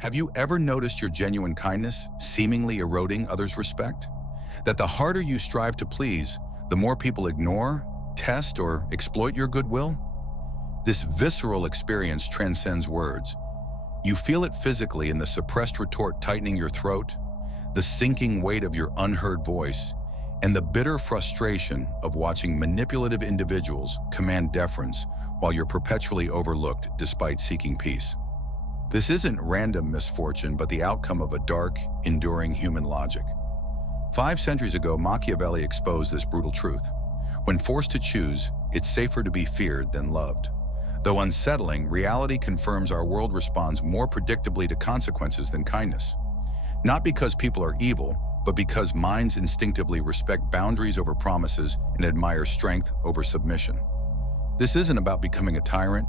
Have you ever noticed your genuine kindness seemingly eroding others' respect? That the harder you strive to please, the more people ignore, test, or exploit your goodwill? This visceral experience transcends words. You feel it physically in the suppressed retort tightening your throat, the sinking weight of your unheard voice, and the bitter frustration of watching manipulative individuals command deference while you're perpetually overlooked despite seeking peace. This isn't random misfortune, but the outcome of a dark, enduring human logic. 5 centuries ago, Machiavelli exposed this brutal truth. When forced to choose, it's safer to be feared than loved. Though unsettling, reality confirms our world responds more predictably to consequences than kindness. Not because people are evil, but because minds instinctively respect boundaries over promises and admire strength over submission. This isn't about becoming a tyrant,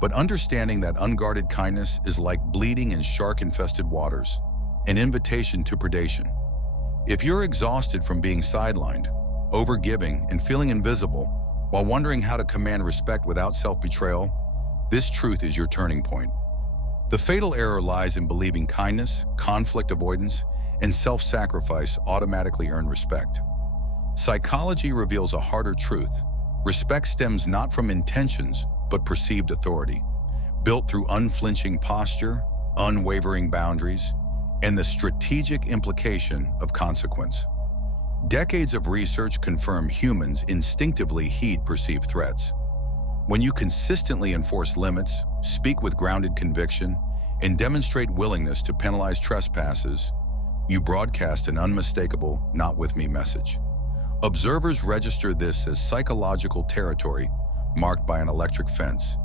but understanding that unguarded kindness is like bleeding in shark-infested waters, an invitation to predation. If you're exhausted from being sidelined, overgiving, and feeling invisible, while wondering how to command respect without self-betrayal, this truth is your turning point. The fatal error lies in believing kindness, conflict avoidance, and self-sacrifice automatically earn respect. Psychology reveals a harder truth. Respect stems not from intentions, but perceived authority, built through unflinching posture, unwavering boundaries, and the strategic implication of consequence. Decades of research confirm humans instinctively heed perceived threats. When you consistently enforce limits, speak with grounded conviction, and demonstrate willingness to penalize trespasses, you broadcast an unmistakable "not with me" message. Observers register this as psychological territory marked by an electric fence,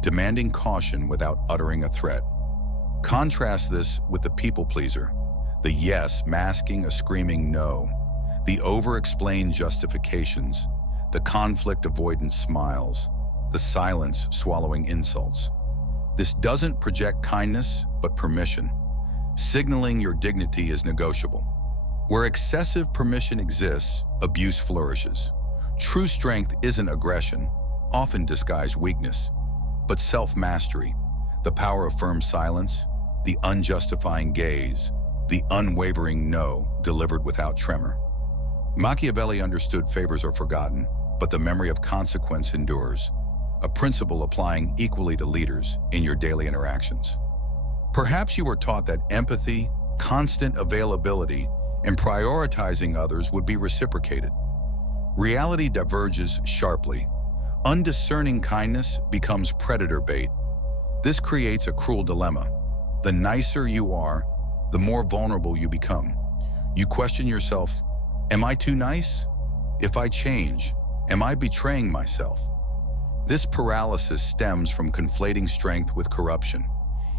demanding caution without uttering a threat. Contrast this with the people pleaser, the yes masking a screaming no, the over-explained justifications, the conflict avoidant smiles, the silence swallowing insults. This doesn't project kindness, but permission, signaling your dignity is negotiable. Where excessive permission exists, abuse flourishes. True strength isn't aggression, often disguised weakness, but self-mastery, the power of firm silence, the unjustifying gaze, the unwavering no delivered without tremor. Machiavelli understood favors are forgotten, but the memory of consequence endures, a principle applying equally to leaders in your daily interactions. Perhaps you were taught that empathy, constant availability, and prioritizing others would be reciprocated. Reality diverges sharply. Undiscerning kindness becomes predator bait. This creates a cruel dilemma. The nicer you are, the more vulnerable you become. You question yourself, am I too nice? If I change, am I betraying myself? This paralysis stems from conflating strength with corruption.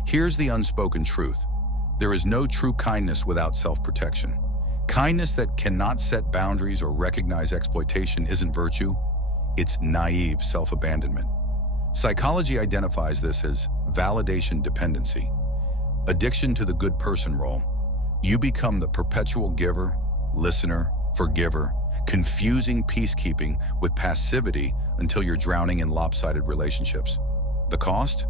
Here's the unspoken truth. There is no true kindness without self-protection. Kindness that cannot set boundaries or recognize exploitation isn't virtue, it's naive self-abandonment. Psychology identifies this as validation dependency, addiction to the good person role. You become the perpetual giver, listener, forgiver, confusing peacekeeping with passivity until you're drowning in lopsided relationships. The cost?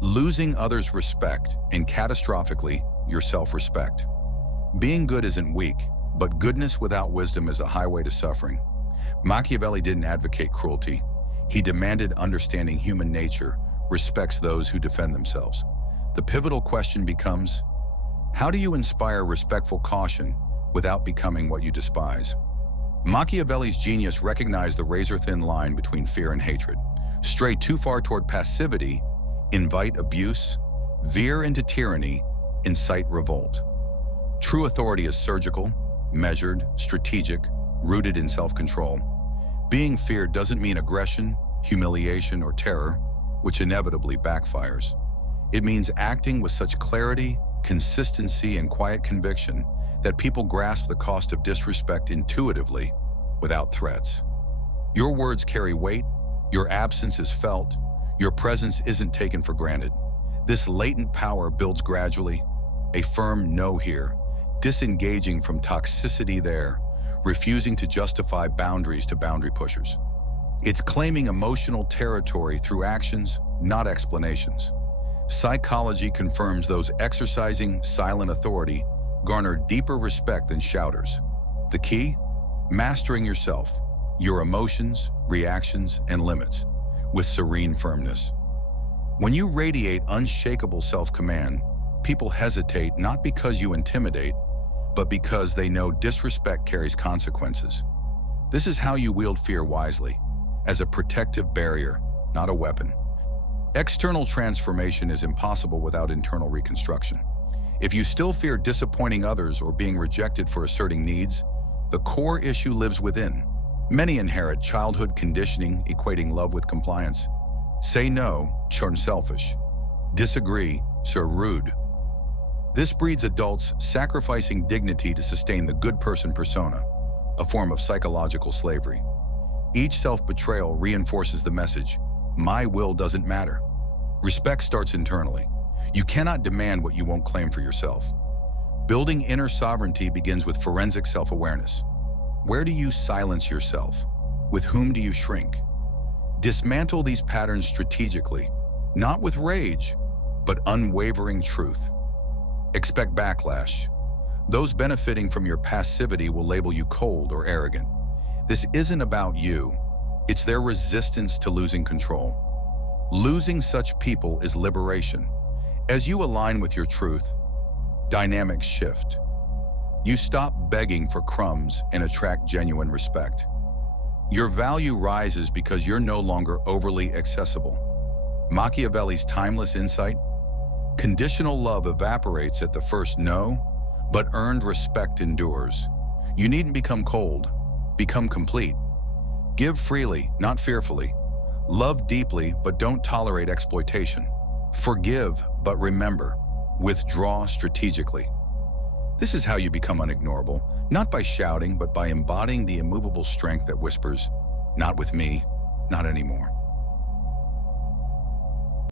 Losing others' respect and catastrophically, your self-respect. Being good isn't weak, but goodness without wisdom is a highway to suffering. Machiavelli didn't advocate cruelty. He demanded understanding human nature respects those who defend themselves. The pivotal question becomes, how do you inspire respectful caution without becoming what you despise? Machiavelli's genius recognized the razor-thin line between fear and hatred. Stray too far toward passivity, invite abuse, veer into tyranny, incite revolt. True authority is surgical, measured, strategic, rooted in self-control. Being feared doesn't mean aggression, humiliation, or terror, which inevitably backfires. It means acting with such clarity, consistency, and quiet conviction that people grasp the cost of disrespect intuitively, without threats. Your words carry weight, your absence is felt, your presence isn't taken for granted. This latent power builds gradually, a firm no here, disengaging from toxicity there, refusing to justify boundaries to boundary pushers. It's claiming emotional territory through actions, not explanations. Psychology confirms those exercising silent authority garner deeper respect than shouters. The key? Mastering yourself, your emotions, reactions, and limits, with serene firmness. When you radiate unshakable self-command, people hesitate not because you intimidate, but because they know disrespect carries consequences. This is how you wield fear wisely, as a protective barrier, not a weapon. External transformation is impossible without internal reconstruction. If you still fear disappointing others or being rejected for asserting needs, the core issue lives within. Many inherit childhood conditioning equating love with compliance. Say no, turn selfish. Disagree, so rude. This breeds adults sacrificing dignity to sustain the good person persona, a form of psychological slavery. Each self-betrayal reinforces the message, my will doesn't matter. Respect starts internally. You cannot demand what you won't claim for yourself. Building inner sovereignty begins with forensic self-awareness. Where do you silence yourself? With whom do you shrink? Dismantle these patterns strategically, not with rage, but unwavering truth. Expect backlash. Those benefiting from your passivity will label you cold or arrogant. This isn't about you. It's their resistance to losing control. Losing such people is liberation. As you align with your truth, dynamics shift. You stop begging for crumbs and attract genuine respect. Your value rises because you're no longer overly accessible. Machiavelli's timeless insight: conditional love evaporates at the first no, but earned respect endures. You needn't become cold, become complete. Give freely, not fearfully. Love deeply, but don't tolerate exploitation. Forgive, but remember, withdraw strategically. This is how you become unignorable, not by shouting, but by embodying the immovable strength that whispers, not with me, not anymore.